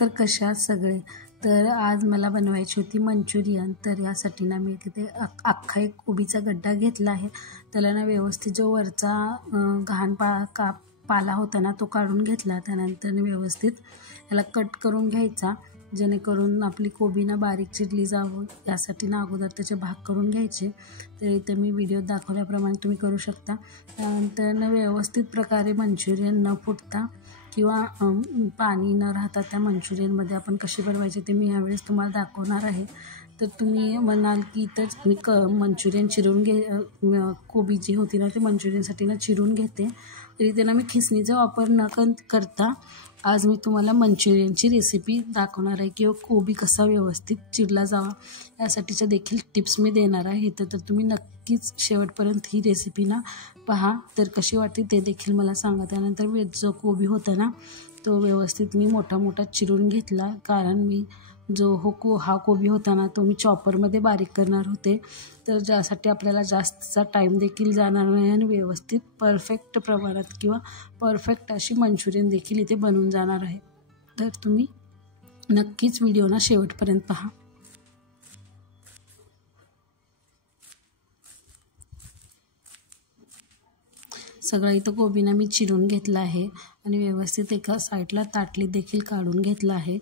तर कशा आहात सगळे. तर आज मला बनवायची होती मंचुरियन. तर यासाठी ना मी इथे अख्खा एक कोबीचा गड्डा घेतला आहे. त्याला ना व्यवस्थित जो वरचा घाण पाला होता ना तो काढून घेतला. त्यानंतर व्यवस्थित याला कट करून घ्यायचा, जेणेकरून आपली कोबी ना बारीक चिरली जावं. यासाठी ना अगोदर त्याचे भाग करून घ्यायचे. तर इथे मी व्हिडिओ दाखवल्याप्रमाणे तुम्ही करू शकता. त्यानंतर ना व्यवस्थित प्रकारे मंचुरियन न फुटता किंवा पाणी न राहता त्या मंचुरियनमध्ये आपण कशी बनवायची ते मी ह्यावेळेस तुम्हाला दाखवणार आहे. तर तुम्ही म्हणाल की इथंच मी मंचुरियन चिरून कोबी जी होती ना ते मंचुरियनसाठी ना चिरून घेते. तरी त्यांना मी खिसणीचा वापर न करता आज मी तुम्हाला मंचुरियनची रेसिपी दाखवणार आहे किंवा कोबी कसा व्यवस्थित चिरला जावा यासाठीच्या देखील टिप्स मी देणार आहे. तर तुम्ही नक्कीच शेवटपर्यंत ही रेसिपी ना पहा. तर कशी वाटते ते देखील मला सांगा. त्यानंतर जो कोबी होता ना तो व्यवस्थित मी मोठा चिरून घेतला, कारण मी हा कोबी होता ना तो मी चॉपरमध्ये बारीक करणार होते. तर ज्यासाठी आपल्याला जास्तचा टाईम देखील जाणार नाही आणि व्यवस्थित परफेक्ट प्रमाणात किंवा परफेक्ट अशी मंचुरियन देखील इथे बनून जाणार आहे. तर तुम्ही नक्कीच व्हिडिओ ना शेवटपर्यंत पहा. सगळं इथं कोबीना मी चिरून घेतला आहे आणि व्यवस्थित एका साईडला ताटली देखील काढून घेतला आहे.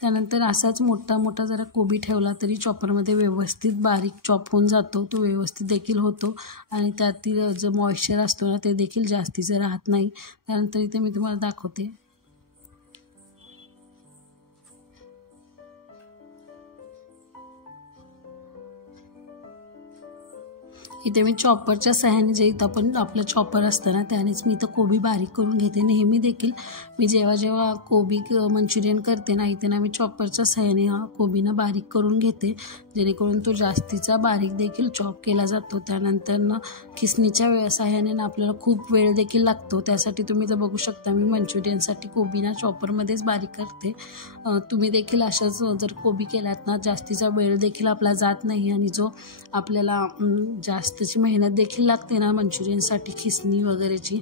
त्यानंतर असाच मोठा जरा कोबी ठेवला तरी चॉपरमध्ये व्यवस्थित बारीक चॉप होऊन जातो. तो व्यवस्थित देखील होतो आणि त्यातील जो मॉइश्चर असतो ना ते देखील जास्तीचं राहत नाही. त्यानंतर इथे मी तुम्हाला दाखवते. इथे मी चॉपरच्या सहाय्याने जे इथं आपण आपलं चॉपर असतं ना त्यानेच मी इथं कोबी बारीक करून घेते. नेहमी देखील मी जेव्हा कोबी मंचुरियन करते ना इथे ना मी चॉपरच्या सहाय्याने हा कोबीना बारीक करून घेते, जेणेकरून तो जास्तीचा बारीक देखील चॉप केला जातो. त्यानंतर ना खिसणीच्या सहाय्याने ना आपल्याला खूप वेळ देखील लागतो. त्यासाठी तुम्ही जर बघू शकता मी मंचुरियनसाठी कोबीना चॉपरमध्येच बारीक करते. तुम्ही देखील अशाच जर कोबी केलात ना जास्तीचा वेळ देखील आपला जात नाही आणि जो आपल्याला जास्तची मेहनत देखील लागते ना मंचुरियनसाठी खिसणी वगैरेची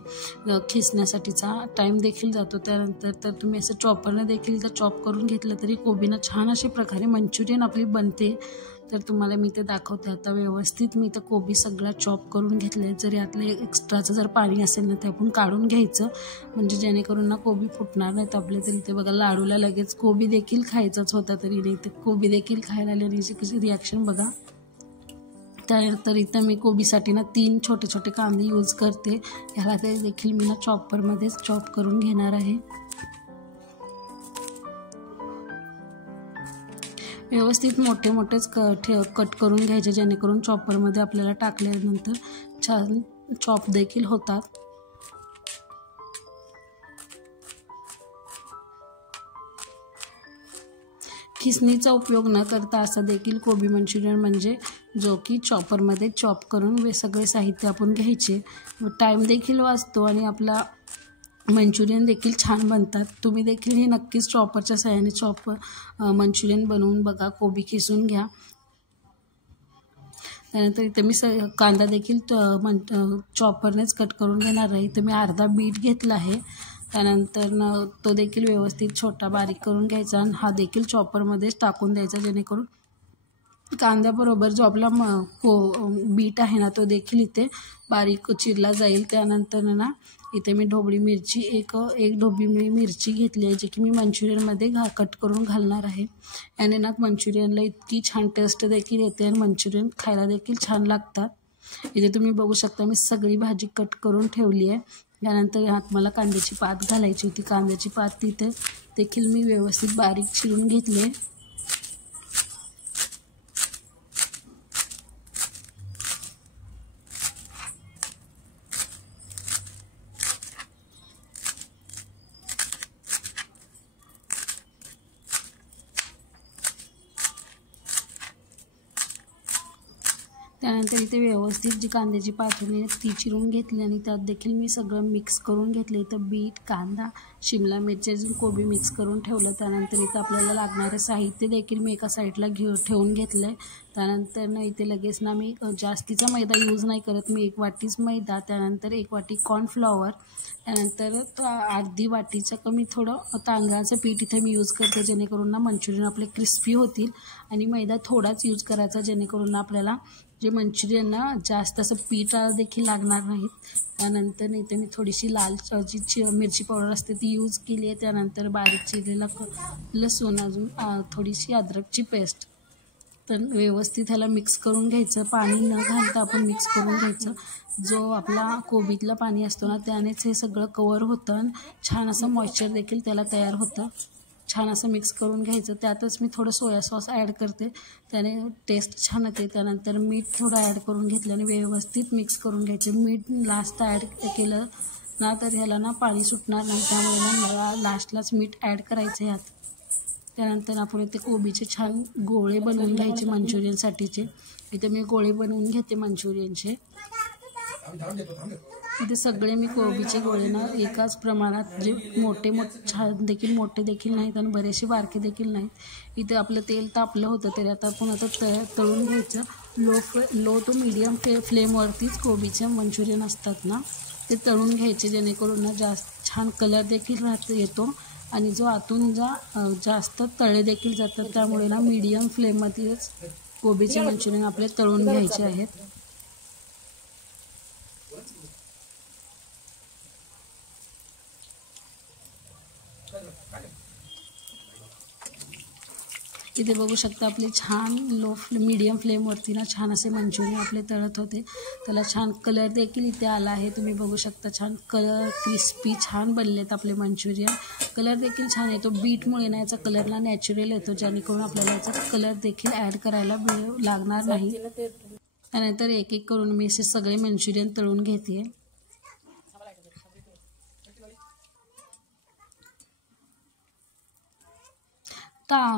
खिसण्यासाठीचा टाईम देखील जातो. त्यानंतर तर तुम्ही असं चॉपरनं देखील जर चॉप करून घेतलं तरी कोबीनं छान अशा प्रकारे मंचुरियन आपली बनते. तर तुम्हाला मी ते दाखवते. आता व्यवस्थित मी तर कोबी सगळा चॉप करून घेतले. जर यातलं एक्स्ट्राचं जर पाणी असेल ना ते आपण काढून घ्यायचं, म्हणजे जेणेकरून ना कोबी फुटणार नाहीत आपले. तरी ते बघा लाडूला लगेच कोबी देखील खायचाच होता तरी नाही तर कोबी देखील खायला आली कशी रिॲक्शन बघा. त्यानंतर इथं मी कोबीसाठी ना 3 छोटे कांदे यूज करते. ह्याला ते देखील मी ना चॉपरमध्येच चॉप करून घेणार आहे. व्यवस्थित मोठेच कट करून घ्यायचे, जेणेकरून चॉपरमध्ये आपल्याला टाकल्यानंतर छान चॉप देखील होतात. खिसणीचा उपयोग न करता असं देखील कोबी मंचुरियन म्हणजे जो की चॉपरमध्ये चॉप करून सगळे साहित्य आपण घ्यायचे. टाईम देखील वाचतो आणि आपला मंचुरियन देखील छान बनतात. तुम्ही देखील हे नक्कीच चॉपरच्या सहाय्याने मंचुरियन बनवून बघा. कोबी खिसून घ्या. त्यानंतर इथे मी कांदा देखील चॉपरनेच कट करून घेणार आहे. इथे मी अर्धा बीट घेतला आहे. त्यानंतर तो देखील व्यवस्थित छोटा बारीक करून घ्यायचा आणि हा देखील चॉपरमध्येच टाकून द्यायचा, जेणेकरून कांद्याबरोबर जो आपला बीट आहे ना तो देखील इथे बारीक चिरला जाईल. त्यानंतर ना इथे मी ढोबळी मिरची एक ढोबळी मिरची घेतली आहे, जी की मी मंचुरियनमध्ये कट करून घालणार आहे. याने ना मंचुरियनला इतकी छान टेस्ट देखील येते आणि मंचुरियन खायला देखील छान लागतात. इथे तुम्ही बघू शकता मी सगळी भाजी कट करून ठेवली आहे. त्यानंतर ह्यात मला कांद्याची पात घालायची होती. कांद्याची पात तिथे देखील मी व्यवस्थित बारीक चिरून घेतले. त्यानंतर इथे व्यवस्थित जी कांद्याची पात होती ती चिरून घेतली आणि त्यात देखील मी सगळं मिक्स करून घेतले. इथं बीट, कांदा, शिमला मिरची अजून कोबी मिक्स करून ठेवलं. त्यानंतर इथं आपल्याला लागणारे साहित्य देखील मी एका साईडला ठेवून घेतलं आहे. त्यानंतर ना इथे लगेच ना मी जास्तीचा मैदा यूज नाही करत, मी 1 वाटीच मैदा, त्यानंतर 1 वाटी कॉर्नफ्लॉवर, त्यानंतर अर्धी वाटीच्या कमी थोडं तांदळाचं पीठ इथे मी यूज करते, जेणेकरून ना मंचुरियन आपले क्रिस्पी होतील. आणि मैदा थोडाच यूज करायचा, जेणेकरून ना आपल्याला जे मंचुरियन ना जास्त असं पीठ देखील लागणार नाहीत. त्यानंतर इथे मी थोडीशी लाल जी मिरची पावडर असते ती यूज केली आहे. त्यानंतर बारीक चिरलेला लसूण, अजून थोडीशी अद्रकची पेस्ट. तर व्यवस्थित ह्याला मिक्स करून घ्यायचं, पाणी न घालता आपण मिक्स करून घ्यायचं. जो आपला कोबीतलं पाणी असतो ना त्यानेच हे सगळं कवर होतं आणि छान असं मॉइश्चर देखील त्याला तयार होतं. छान असं मिक्स करून घ्यायचं. त्यातच मी थोडं सोया सॉस ॲड करते, त्याने टेस्ट छान येते. त्यानंतर मीठ थोडं ॲड करून घेतलं आणि व्यवस्थित मिक्स करून घ्यायचं. मीठ लास्ट ॲड केलं ना तर ह्याला ना पाणी सुटणार नाही, त्यामुळे ना मला लास्टलाच मीठ ॲड करायचं ह्यात. त्यानंतर आपण इथे कोबीचे छान गोळे बनवून घ्यायचे मंचुरियनसाठीचे. इथे मी गोळे बनवून घेते मंचुरियनचे. इथे सगळे मी कोबीचे गोळे ना एकाच प्रमाणात, जे छान देखील मोठे देखील नाहीत आणि बरेचसे बारके देखील नाहीत. इथे आपलं तेल तापलं होतं, तरी आता आपण तळून घ्यायचं. लो टू मीडियम फ्लेमवरतीच कोबीचे मंचुरियन असतात ना ते तळून घ्यायचे, जेणेकरून ना जास्त छान कलर देखील येतो आणि जो आतून जास्त तळे देखील जातात. त्यामुळे ना मीडियम फ्लेममध्येच कोबीचे मंचुरियन आपले तळून घ्यायचे आहेत. इथे बघू शकता आपले छान मीडियम फ्लेमवरती ना छान असे मंचुरियन आपले तळत होते. त्याला छान कलर देखील इथे आला आहे, तुम्ही बघू शकता. छान कलर, क्रिस्पी छान बनलेत आपले मंचुरियन. कलर देखील छान येतो, बीटमुळे ना याचा कलरला नॅचरल येतो, जेणेकरून आपल्याला याचा कलर देखील ॲड करायला वेळ लागणार नाही. त्यानंतर एक एक करून मी असे सगळे मंचुरियन तळून घेते.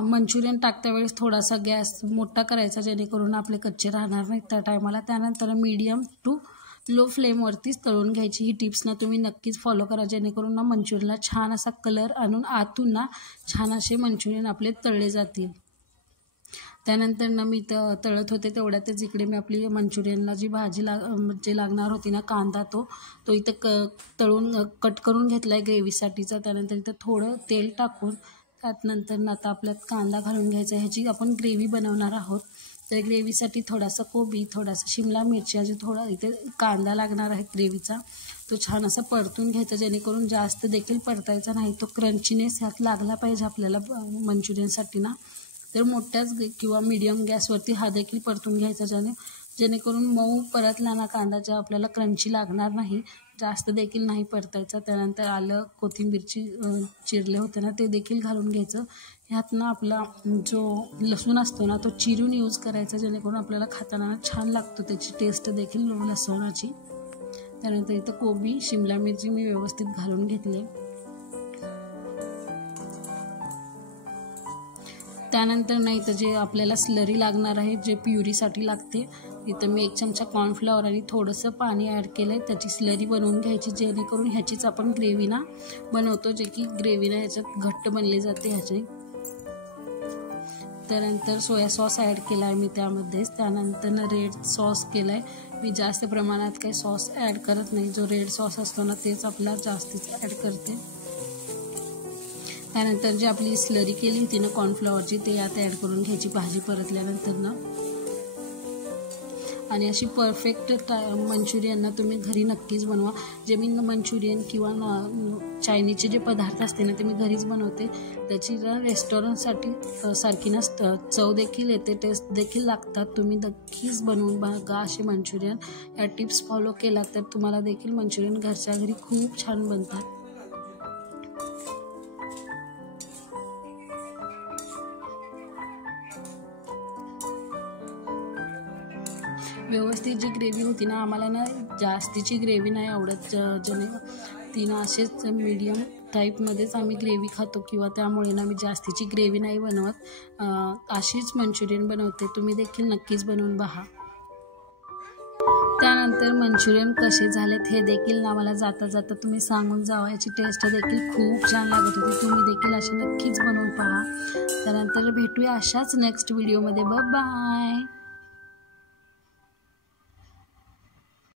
मंचुरियन टाकत्या वेळेस थोडासा गॅस मोठा करायचा, जेणेकरून आपले कच्चे राहणार नाहीत त्या टायमाला. त्यानंतर मीडियम टू लो फ्लेमवरतीच तळून घ्यायची. ही टिप्स ना तुम्ही नक्कीच फॉलो करा, जेणेकरून ना मंचुरियनला छान असा कलर आणून आतून ना छान असे मंचुरियन आपले तळले जातील. त्यानंतर ना मी तळत होते तेवढ्यातच इकडे मी आपली मंचुरियनला जी भाजी जे लागणार होती ना, कांदा तो इथं तळून कट करून घेतला आहे ग्रेव्हीसाठीचा. त्यानंतर इथं थोडं तेल टाकून त्यात नंतर ना आता आपल्यात कांदा घालून घ्यायचा. ह्याची आपण ग्रेव्ही बनवणार आहोत, तर ग्रेव्हीसाठी थोडासा कोबी, थोडासा शिमला मिरची, अजून थोडा इथे कांदा लागणार आहे ग्रेव्हीचा. तो छान असा परतून घ्यायचा, जेणेकरून जास्त देखील परतायचा नाही, तो क्रंचीनेस ह्यात लागला पाहिजे आपल्याला मंचुरियनसाठी ना. तर मोठ्याच किंवा मीडियम गॅसवरती हा देखील परतून घ्यायचा, जेणेकरून मऊ परतला ना कांदा आपल्याला क्रंची लागणार नाही, जास्त देखील नाही परतायचा. त्यानंतर आलं, कोथिंबीरची चिरले होते ना ते देखील घालून घ्यायचं. ह्यात ना आपला जो लसूण असतो ना तो चिरून यूज करायचा, जेणेकरून आपल्याला खाताना छान लागतो, त्याची टेस्ट देखील लसणाची. त्यानंतर इथं कोबी, शिमला मिरची मी व्यवस्थित घालून घेतले. त्यानंतर ना इथं जे आपल्याला स्लरी लागणार आहे, जे प्युरीसाठी लागते, इथं मी 1 चमचा कॉर्नफ्लॉवर आणि थोडंसं पाणी ॲड केलं आहे. त्याची स्लरी बनवून घ्यायची, जेणेकरून ह्याचीच आपण ग्रेव्ही ना बनवतो, जे की ग्रेव्ही ना ह्याच्यात घट्ट बनली जाते ह्याची. त्यानंतर सोया सॉस ॲड केला आहे मी त्यामध्येच. त्यानंतर ना रेड सॉस केला आहे. मी जास्त प्रमाणात काही सॉस ॲड करत नाही, जो रेड सॉस असतो ना तेच आपला जास्तीच ॲड करते. त्यानंतर जी आपली स्लरी केली होती ना कॉर्नफ्लॉवरची, ते यात ॲड करून घ्यायची भाजी परतल्यानंतर ना. आणि अशी परफेक्ट मंचुरियन ना तुम्ही घरी नक्कीच बनवा. जे मी मंचुरियन किंवा चायनीजचे जे पदार्थ असते ना ते मी घरीच बनवते. त्याची रेस्टॉरंटसाठी सारखी ना चव देखील येते, टेस्ट देखील लागतात. तुम्ही नक्कीच बनवून बघा असे मंचुरियन. या टिप्स फॉलो केला तर तुम्हाला देखील मंचुरियन घरच्या घरी खूप छान बनतात. व्यवस्थित जी ग्रेव्ही होती ना, आम्हाला ना जास्तीची ग्रेव्ही नाही आवडत, ती ना असेच मीडियम टाईपमध्येच आम्ही ग्रेव्ही खातो, किंवा त्यामुळे ना मी जास्तीची ग्रेव्ही नाही बनवत, अशीच मंचुरियन बनवते. तुम्ही देखील नक्कीच बनवून पहा. त्यानंतर मंचुरियन कसे झालेत हे देखील ना मला जाता जाता तुम्ही सांगून जावा. याची टेस्ट देखील खूप छान लागत होती. तुम्ही देखील असे नक्कीच बनवून पहा. त्यानंतर भेटूया अशाच नेक्स्ट व्हिडिओमध्ये. बाय.